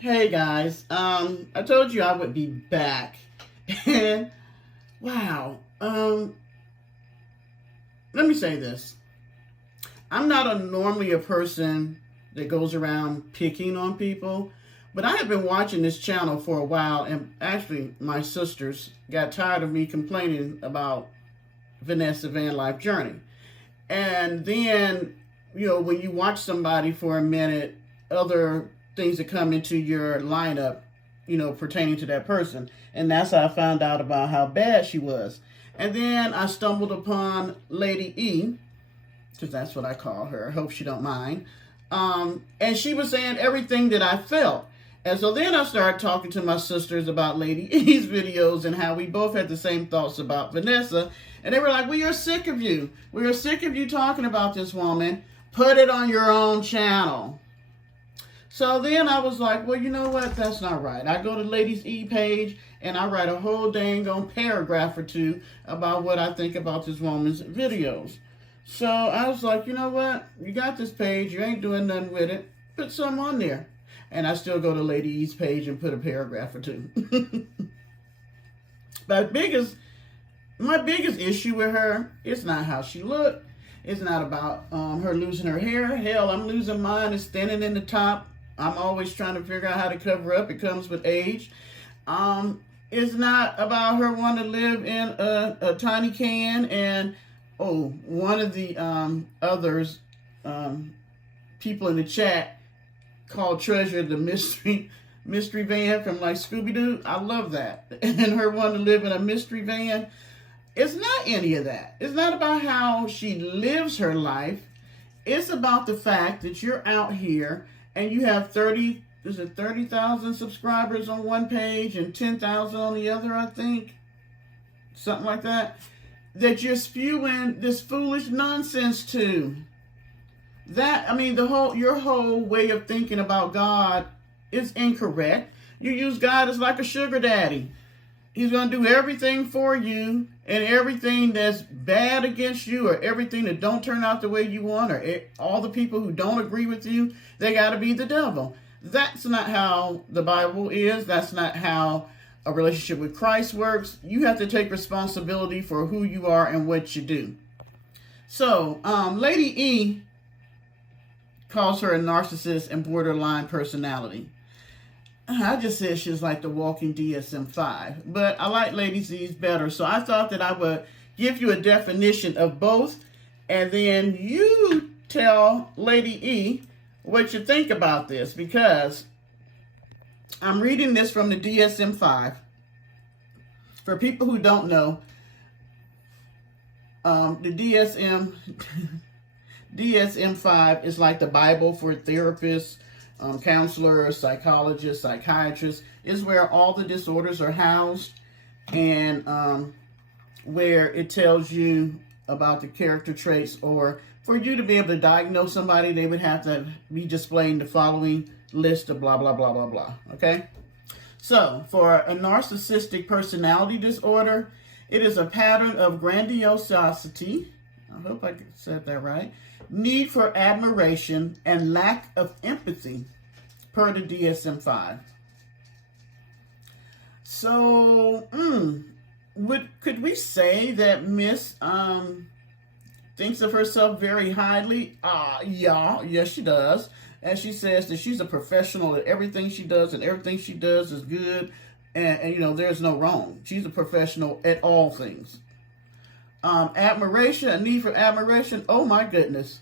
Hey guys, I told you I would be back, and wow, let me say this: I'm not normally a person that goes around picking on people, but I have been watching this channel for a while, and actually, my sisters got tired of me complaining about Vanessa Van Life Journey, and then when you watch somebody for a minute, other things that come into your lineup, pertaining to that person. And that's how I found out about how bad she was. And then I stumbled upon Lady E, because that's what I call her. I hope she don't mind. And she was saying everything that I felt. And so then I started talking to my sisters about Lady E's videos and how we both had the same thoughts about Vanessa. And they were like, we are sick of you. We are sick of you talking about this woman. Put it on your own channel. So then I was like, well, you know what? That's not right. I go to Lady E page and I write a whole dang on paragraph or two about what I think about this woman's videos. So I was like, you know what? You got this page. You ain't doing nothing with it. Put some on there. And I still go to Lady E's page and put a paragraph or two. But my biggest issue with her is not how she looked. It's not about her losing her hair. Hell, I'm losing mine. It's thinning in the top. I'm always trying to figure out how to cover up. It comes with age. It's not about her wanting to live in a tiny can. And, one of the others, people in the chat, called Treasure the mystery van from like Scooby-Doo. I love that. And her wanting to live in a mystery van. It's not any of that. It's not about how she lives her life. It's about the fact that you're out here and you have 30,000 subscribers on one page and 10,000 on the other, I think. Something like that. That you're spewing this foolish nonsense to. Your whole way of thinking about God is incorrect. You use God as like a sugar daddy. He's going to do everything for you, and everything that's bad against you or everything that don't turn out the way you want or all the people who don't agree with you, they got to be the devil. That's not how the Bible is. That's not how a relationship with Christ works. You have to take responsibility for who you are and what you do. So, Lady E calls her a narcissist and borderline personality. I just said she's like the walking DSM-5, but I like Lady Z's better. So I thought that I would give you a definition of both, and then you tell Lady E what you think about this, because I'm reading this from the DSM-5. For people who don't know, the DSM-5 is like the Bible for therapists, counselors, psychologists, psychiatrists. Is where all the disorders are housed, and where it tells you about the character traits, or for you to be able to diagnose somebody, they would have to be displaying the following list of blah, blah, blah, blah, blah. Okay? So, for a narcissistic personality disorder, it is a pattern of grandiosity, I hope I said that right, need for admiration, and lack of empathy, per the DSM-5. So, could we say that Miss thinks of herself very highly? Yes, she does. And she says that she's a professional at everything she does, and everything she does is good, and there's no wrong. She's a professional at all things. Admiration, a need for admiration. Oh my goodness.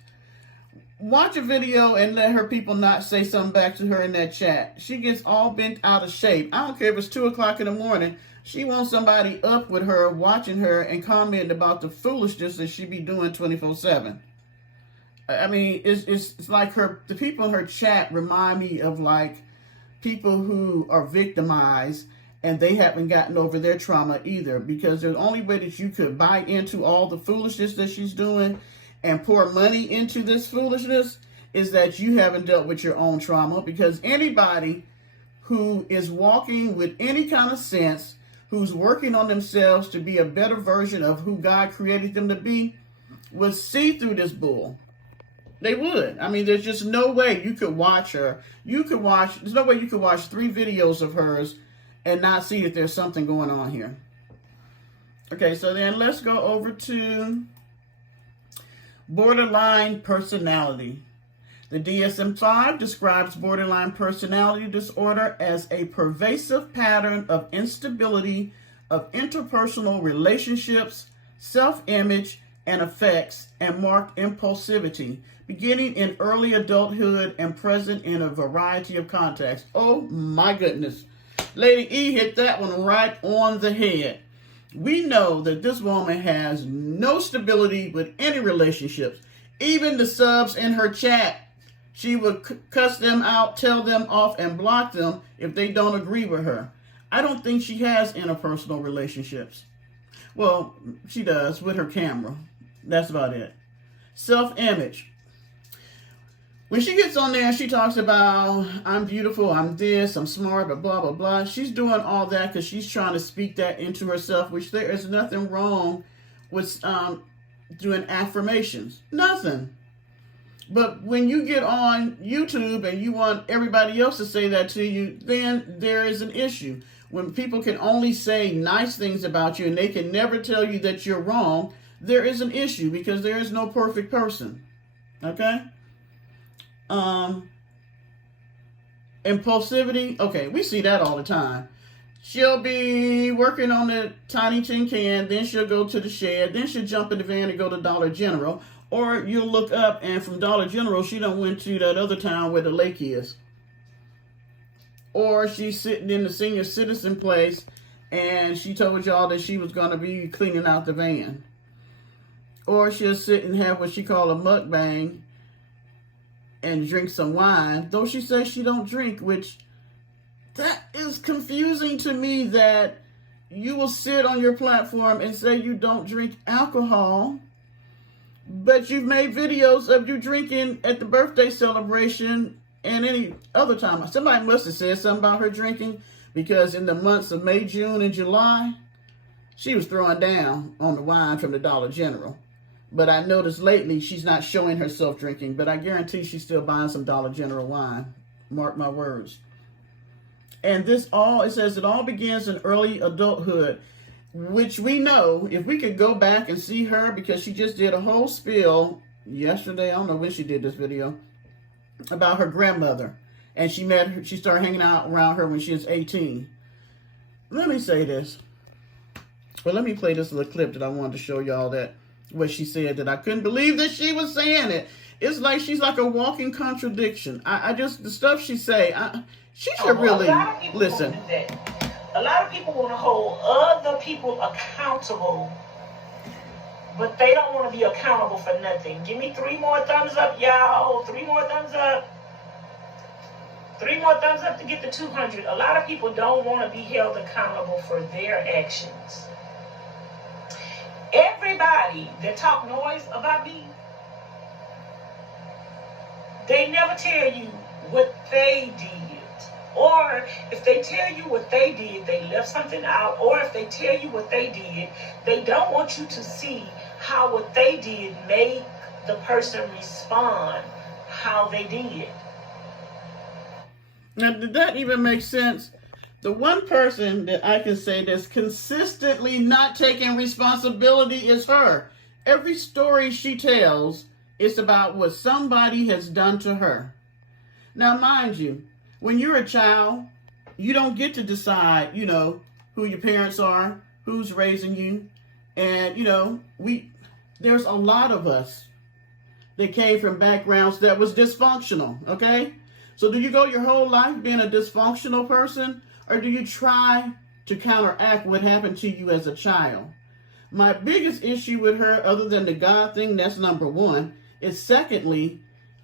Watch a video and let her people not say something back to her in that chat. She gets all bent out of shape. I don't care if it's 2 o'clock in the morning. She wants somebody up with her, watching her, and commenting about the foolishness that she be doing 24/7. I mean, it's like the people in her chat remind me of like people who are victimized and they haven't gotten over their trauma either, because the only way that you could buy into all the foolishness that she's doing and pour money into this foolishness is that you haven't dealt with your own trauma. Because anybody who is walking with any kind of sense, who's working on themselves to be a better version of who God created them to be, will see through this bull. They would. I mean, there's just no way you could watch her. There's no way you could watch 3 videos of hers and not see that there's something going on here. Okay, so then let's go over to borderline personality. The DSM-5 describes borderline personality disorder as a pervasive pattern of instability of interpersonal relationships, self-image, and affects, and marked impulsivity, beginning in early adulthood and present in a variety of contexts. Oh my goodness. Lady E hit that one right on the head. We know that this woman has no stability with any relationships. Even the subs in her chat, she would cuss them out, tell them off, and block them if they don't agree with her. I don't think she has interpersonal relationships. Well, she does with her camera. That's about it. Self-image. When she gets on there, she talks about, I'm beautiful, I'm this, I'm smart, but blah, blah, blah. She's doing all that because she's trying to speak that into herself, which there is nothing wrong with doing affirmations. Nothing. But when you get on YouTube and you want everybody else to say that to you, then there is an issue. When people can only say nice things about you and they can never tell you that you're wrong, there is an issue because there is no perfect person. Okay? Impulsivity. Okay, we see that all the time. She'll be working on the tiny tin can, then she'll go to the shed, then she'll jump in the van and go to Dollar General. Or you'll look up and from Dollar General, she done went to that other town where the lake is. Or she's sitting in the senior citizen place and she told y'all that she was going to be cleaning out the van. Or she'll sit and have what she call a mukbang and drink some wine, though she says she don't drink, which that is confusing to me that you will sit on your platform and say you don't drink alcohol, but you've made videos of you drinking at the birthday celebration and any other time. Somebody must have said something about her drinking because in the months of May, June, and July, she was throwing down on the wine from the Dollar General. But I noticed lately she's not showing herself drinking, but I guarantee she's still buying some Dollar General wine. Mark my words. And it says it all begins in early adulthood, which we know, if we could go back and see her, because she just did a whole spiel yesterday, I don't know when she did this video, about her grandmother. And she started hanging out around her when she was 18. Let me say this. Well, let me play this little clip that I wanted to show y'all that what she said, that I couldn't believe that she was saying it. It's like she's like a walking contradiction. The stuff she say, she should really listen. A lot of people want to hold other people accountable, but they don't want to be accountable for nothing. Give me 3 more thumbs up, y'all. 3 more thumbs up. 3 more thumbs up to get the 200. A lot of people don't want to be held accountable for their actions. Everybody that talk noise about me, they never tell you what they did. Or if they tell you what they did, they left something out. Or if they tell you what they did, they don't want you to see how what they did made the person respond how they did. Now, did that even make sense? The one person that I can say that's consistently not taking responsibility is her. Every story she tells is about what somebody has done to her. Now, mind you, when you're a child, you don't get to decide, who your parents are, who's raising you. And, there's a lot of us that came from backgrounds that was dysfunctional, okay? So do you go your whole life being a dysfunctional person? Or do you try to counteract what happened to you as a child? My biggest issue with her, other than the God thing, that's number one, is secondly,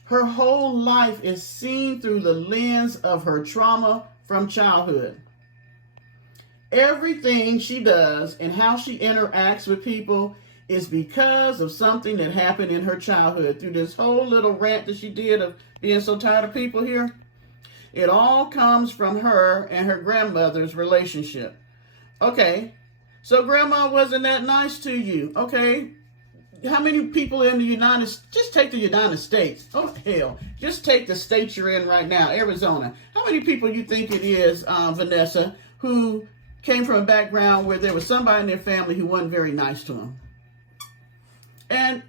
her whole life is seen through the lens of her trauma from childhood. Everything she does and how she interacts with people is because of something that happened in her childhood. Through this whole little rant that she did of being so tired of people here, it all comes from her and her grandmother's relationship. Okay, so grandma wasn't that nice to you. Okay, how many people in the just take the United States. Oh, hell. Just take the state you're in right now, Arizona. How many people you think it is, Vanessa, who came from a background where there was somebody in their family who wasn't very nice to them? And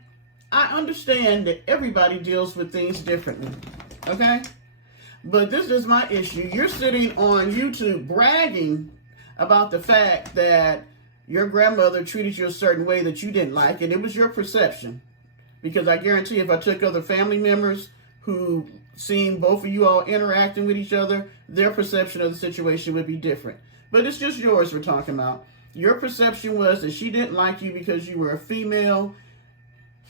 I understand that everybody deals with things differently, okay? But this is my issue. You're sitting on YouTube bragging about the fact that your grandmother treated you a certain way that you didn't like, and it was your perception. Because I guarantee if I took other family members who seen both of you all interacting with each other, their perception of the situation would be different. But it's just yours we're talking about. Your perception was that she didn't like you because you were a female.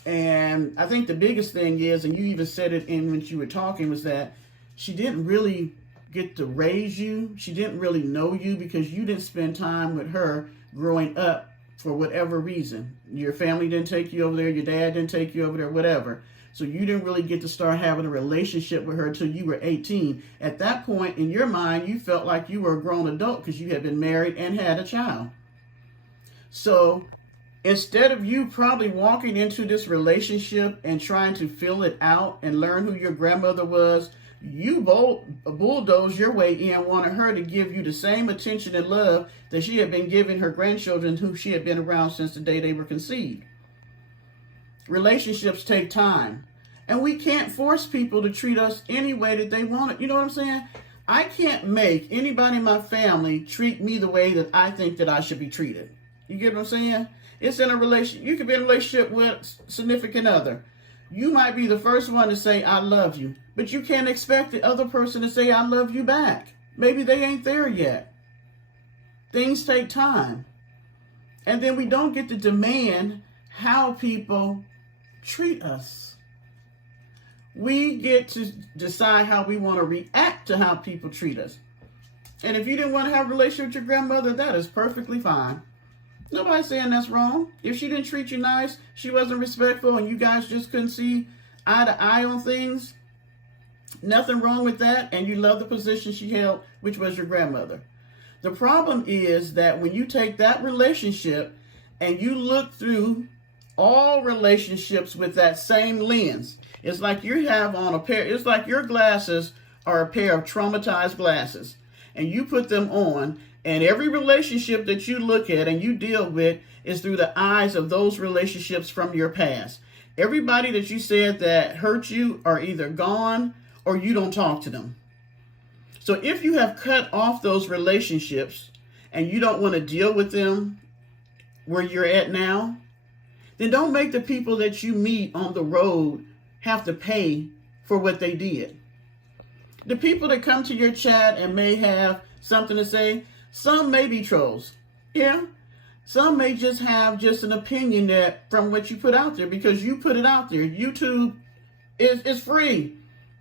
And I think the biggest thing is, and you even said it in when you were talking, was that she didn't really get to raise you. She didn't really know you because you didn't spend time with her growing up for whatever reason. Your family didn't take you over there. Your dad didn't take you over there, whatever. So you didn't really get to start having a relationship with her until you were 18. At that point, in your mind, you felt like you were a grown adult because you had been married and had a child. So instead of you probably walking into this relationship and trying to fill it out and learn who your grandmother was, you bulldozed your way in, wanted her to give you the same attention and love that she had been giving her grandchildren who she had been around since the day they were conceived. Relationships take time. And we can't force people to treat us any way that they want it. You know what I'm saying? I can't make anybody in my family treat me the way that I think that I should be treated. You get what I'm saying? It's in a relationship. You could be in a relationship with a significant other. You might be the first one to say, I love you. But you can't expect the other person to say, I love you back. Maybe they ain't there yet. Things take time. And then we don't get to demand how people treat us. We get to decide how we want to react to how people treat us. And if you didn't want to have a relationship with your grandmother, that is perfectly fine. Nobody's saying that's wrong. If she didn't treat you nice, she wasn't respectful, and you guys just couldn't see eye to eye on things, nothing wrong with that, and you love the position she held, which was your grandmother. The problem is that when you take that relationship and you look through all relationships with that same lens, it's like you have on it's like your glasses are a pair of traumatized glasses, and you put them on, and every relationship that you look at and you deal with is through the eyes of those relationships from your past. Everybody that you said that hurt you are either gone or you don't talk to them. So if you have cut off those relationships and you don't want to deal with them where you're at now, then don't make the people that you meet on the road have to pay for what they did. The people that come to your chat and may have something to say, some may be trolls. Yeah. Some may just have just an opinion that from what you put out there because you put it out there. YouTube is free.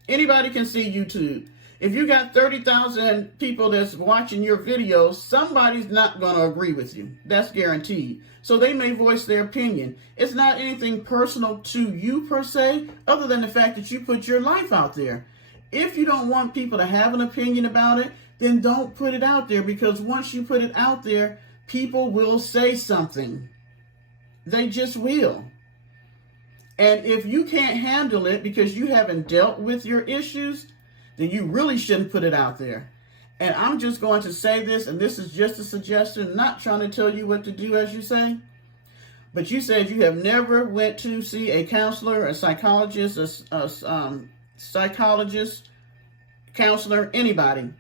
Anybody can see YouTube. If you got 30,000 people that's watching your videos, somebody's not going to agree with you. That's guaranteed. So they may voice their opinion. It's not anything personal to you per se, other than the fact that you put your life out there. If you don't want people to have an opinion about it, then don't put it out there, because once you put it out there, people will say something. They just will. And if you can't handle it because you haven't dealt with your issues, then you really shouldn't put it out there. And I'm just going to say this, and this is just a suggestion, not trying to tell you what to do, as you say. But you said you have never went to see a counselor, a psychologist, counselor, anybody.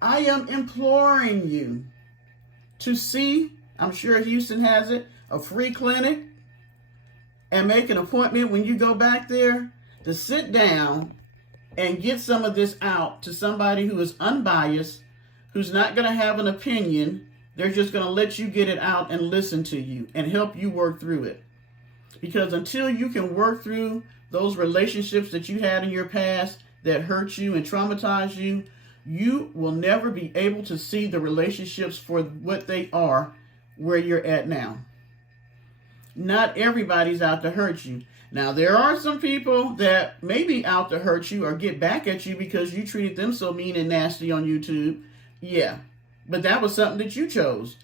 I am imploring you to see, I'm sure Houston has it, a free clinic, and make an appointment when you go back there to sit down and get some of this out to somebody who is unbiased, who's not going to have an opinion. They're just going to let you get it out and listen to you and help you work through it. Because until you can work through those relationships that you had in your past that hurt you and traumatize you, you will never be able to see the relationships for what they are where you're at now. Not everybody's out to hurt you. Now, there are some people that may be out to hurt you or get back at you because you treated them so mean and nasty on YouTube. Yeah, but that was something that you chose.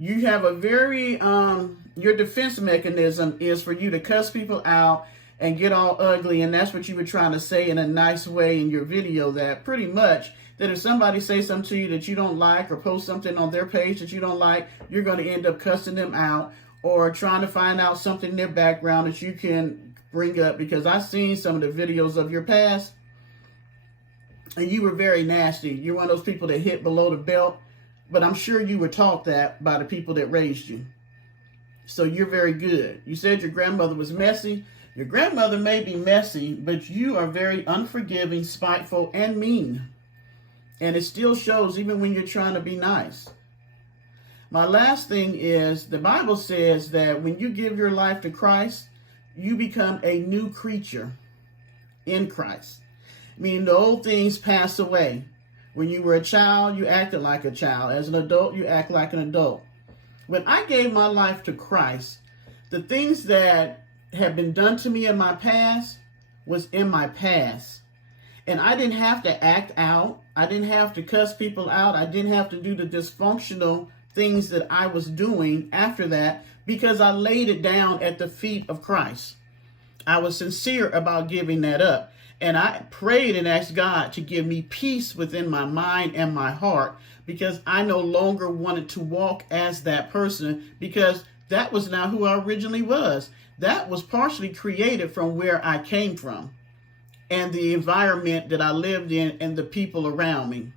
You have a very, your defense mechanism is for you to cuss people out and get all ugly. And that's what you were trying to say in a nice way in your video, that pretty much that if somebody says something to you that you don't like or post something on their page that you don't like, you're going to end up cussing them out or trying to find out something in their background that you can bring up. Because I've seen some of the videos of your past and you were very nasty. You're one of those people that hit below the belt. But I'm sure you were taught that by the people that raised you. So you're very good. You said your grandmother was messy. Your grandmother may be messy, but you are very unforgiving, spiteful, and mean. And it still shows even when you're trying to be nice. My last thing is, the Bible says that when you give your life to Christ, you become a new creature in Christ. Meaning the old things pass away. When you were a child, you acted like a child. As an adult, you act like an adult. When I gave my life to Christ, the things that had been done to me in my past was in my past. And I didn't have to act out. I didn't have to cuss people out. I didn't have to do the dysfunctional things that I was doing after that because I laid it down at the feet of Christ. I was sincere about giving that up. And I prayed and asked God to give me peace within my mind and my heart because I no longer wanted to walk as that person because that was not who I originally was. That was partially created from where I came from and the environment that I lived in and the people around me.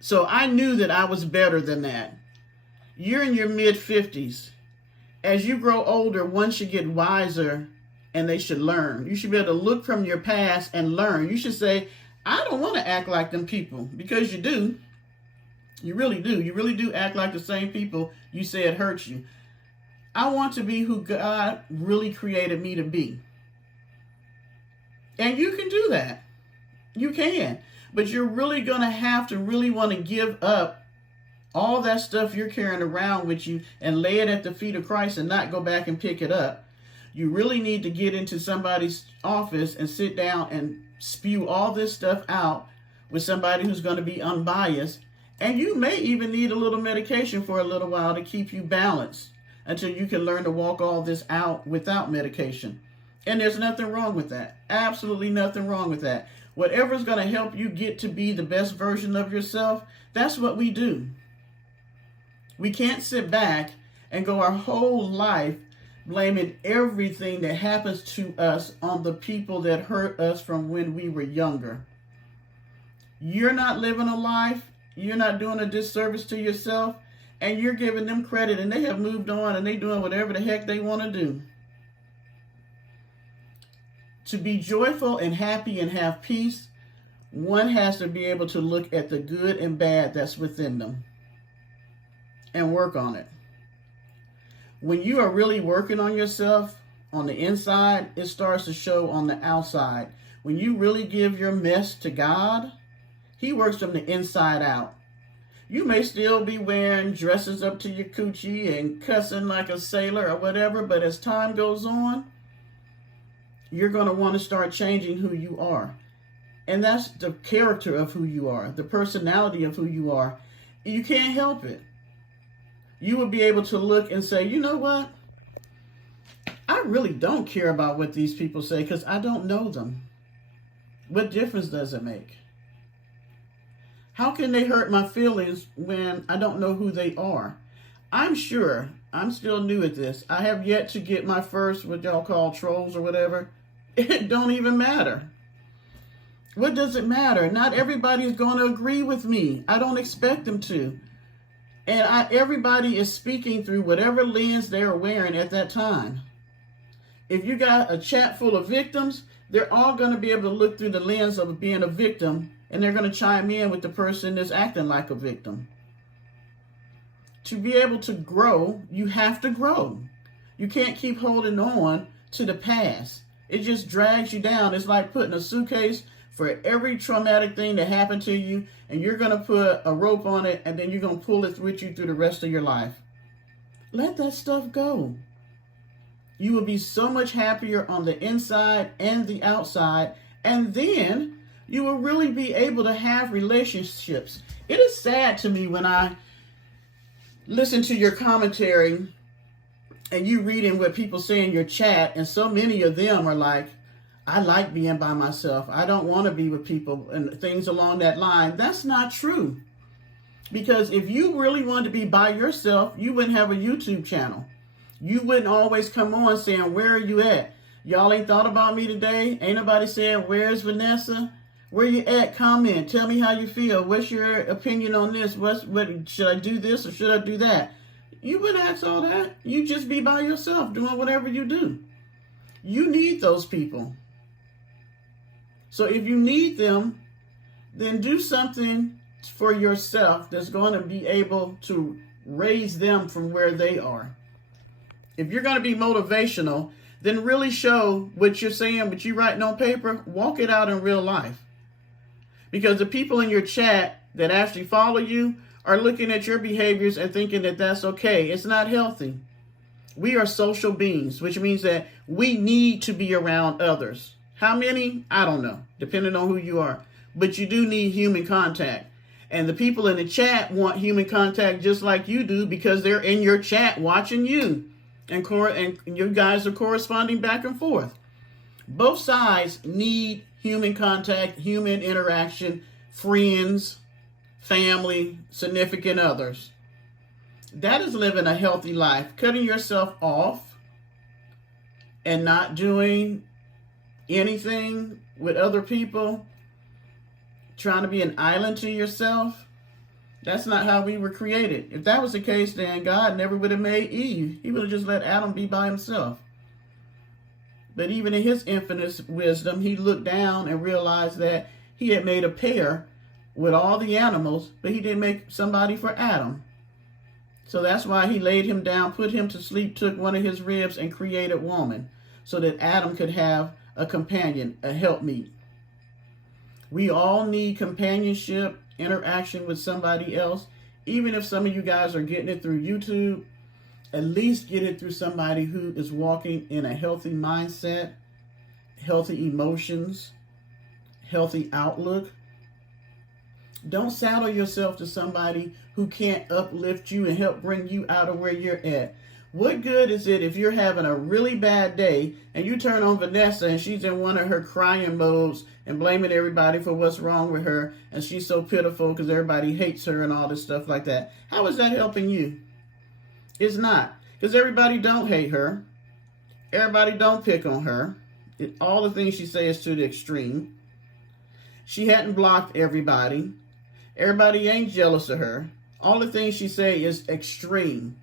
So I knew that I was better than that. You're in your mid-50s. As you grow older, one should get wiser and they should learn. You should be able to look from your past and learn. You should say, I don't want to act like them people, because you do. You really do. You really do act like the same people you said hurt you. I want to be who God really created me to be. And you can do that. You can. But you're really going to have to really want to give up all that stuff you're carrying around with you and lay it at the feet of Christ and not go back and pick it up. You really need to get into somebody's office and sit down and spew all this stuff out with somebody who's going to be unbiased. And you may even need a little medication for a little while to keep you balanced until you can learn to walk all this out without medication. And there's nothing wrong with that. Absolutely nothing wrong with that. Whatever's going to help you get to be the best version of yourself, that's what we do. We can't sit back and go our whole life blaming everything that happens to us on the people that hurt us from when we were younger. You're not living a life, you're not doing a disservice to yourself, and you're giving them credit, and they have moved on and they're doing whatever the heck they want to do. To be joyful and happy and have peace, one has to be able to look at the good and bad that's within them and work on it. When you are really working on yourself on the inside, it starts to show on the outside. When you really give your mess to God, He works from the inside out. You may still be wearing dresses up to your coochie and cussing like a sailor or whatever, but as time goes on, you're going to want to start changing who you are. And that's the character of who you are, the personality of who you are. You can't help it. You will be able to look and say, you know what? I really don't care about what these people say because I don't know them. What difference does it make? How can they hurt my feelings when I don't know who they are? I'm sure, I'm still new at this. I have yet to get my first, what y'all call trolls or whatever. It don't even matter. What does it matter? Not everybody is going to agree with me. I don't expect them to. And everybody is speaking through whatever lens they're wearing at that time. If you got a chat full of victims, they're all going to be able to look through the lens of being a victim, and they're going to chime in with the person that's acting like a victim. To be able to grow, you have to grow. You can't keep holding on to the past. It just drags you down. It's like putting a suitcase for every traumatic thing that happened to you, and you're going to put a rope on it, and then you're going to pull it with you through the rest of your life. Let that stuff go. You will be so much happier on the inside and the outside, and then you will really be able to have relationships. It is sad to me when I listen to your commentary and you reading what people say in your chat, and so many of them are like, I like being by myself. I don't want to be with people and things along that line. That's not true. Because if you really wanted to be by yourself, you wouldn't have a YouTube channel. You wouldn't always come on saying, where are you at? Y'all ain't thought about me today? Ain't nobody saying, where's Vanessa? Where you at? Comment. Tell me how you feel. What's your opinion on this? What should I do this or should I do that? You wouldn't ask all that. You just be by yourself doing whatever you do. You need those people. So if you need them, then do something for yourself that's going to be able to raise them from where they are. If you're going to be motivational, then really show what you're saying, what you're writing on paper, walk it out in real life. Because the people in your chat that actually follow you are looking at your behaviors and thinking that that's okay. It's not healthy. We are social beings, which means that we need to be around others. How many? I don't know, depending on who you are. But you do need human contact. And the people in the chat want human contact just like you do because they're in your chat watching you. And you guys are corresponding back and forth. Both sides need human contact, human interaction, friends, family, significant others. That is living a healthy life. Cutting yourself off and not doing anything with other people, trying to be an island to yourself. That's not how we were created. If that was the case, then God never would have made Eve. He would have just let Adam be by himself. But even in his infinite wisdom, he looked down and realized that he had made a pair with all the animals, but he didn't make somebody for Adam. So that's why he laid him down, put him to sleep, took one of his ribs, and created woman, so that Adam could have a companion, a helpmeet. We all need companionship, interaction with somebody else. Even if some of you guys are getting it through YouTube, at least get it through somebody who is walking in a healthy mindset, healthy emotions, healthy outlook. Don't saddle yourself to somebody who can't uplift you and help bring you out of where you're at. What good is it if you're having a really bad day and you turn on Vanessa and she's in one of her crying modes and blaming everybody for what's wrong with her, and she's so pitiful because everybody hates her and all this stuff like that? How is that helping you? It's not. Because everybody don't hate her. Everybody don't pick on her. All the things she says is to the extreme. She hadn't blocked everybody. Everybody ain't jealous of her. All the things she say is extreme.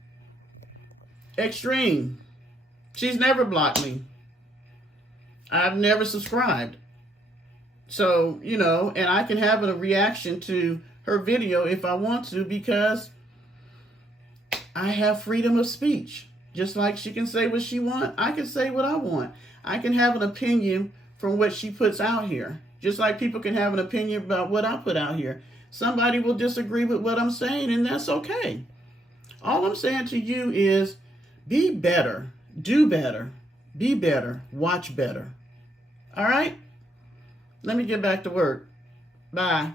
Extreme. She's never blocked me. I've never subscribed. So, and I can have a reaction to her video if I want to, because I have freedom of speech. Just like she can say what she wants, I can say what I want. I can have an opinion from what she puts out here. Just like people can have an opinion about what I put out here. Somebody will disagree with what I'm saying, and that's okay. All I'm saying to you is be better, do better, be better, watch better. All right? Let me get back to work. Bye.